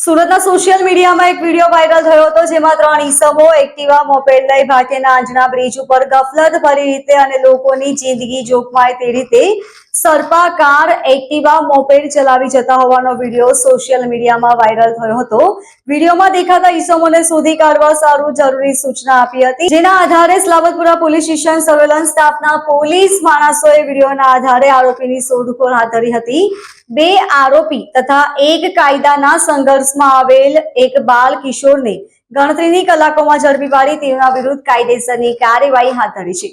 સુરતના સોશિયલ મીડિયામાં એક વીડિયો વાયરલ થયો હતો, જેમાં ત્રણ ઈસમો એક્ટિવા મોપેડ લઈ ભાટેના આંજણા બ્રિજ ઉપર ગફલત ભરી રીતે અને લોકોની જિંદગી જોખમાય તે રીતે સર્પાકાર એક્ટિવા મોપેડ ચલાવી જતા હોવાનો વીડિયો સોશિયલ મીડિયામાં વાયરલ થયો હતો. વિડીયોમાં દેખાતા ઈસમોને શોધી કાઢવા સારું જરૂરી સૂચના આપી હતી. જેના આધારે સ્લાબતપુરા પોલીસ સ્ટેશન સર્વેલન્સ સ્ટાફના પોલીસ માણસોએ વિડીયોના આધારે આરોપીની શોધખોળ હાથ ધરી હતી. બે આરોપી તથા એક કાયદાના સંઘર્ષમાં આવેલ એક બાલ કિશોરને ગણતરીની કલાકોમાં ઝડપી પાડી તેના વિરુદ્ધ કાયદેસરની કાર્યવાહી હાથ ધરી છે.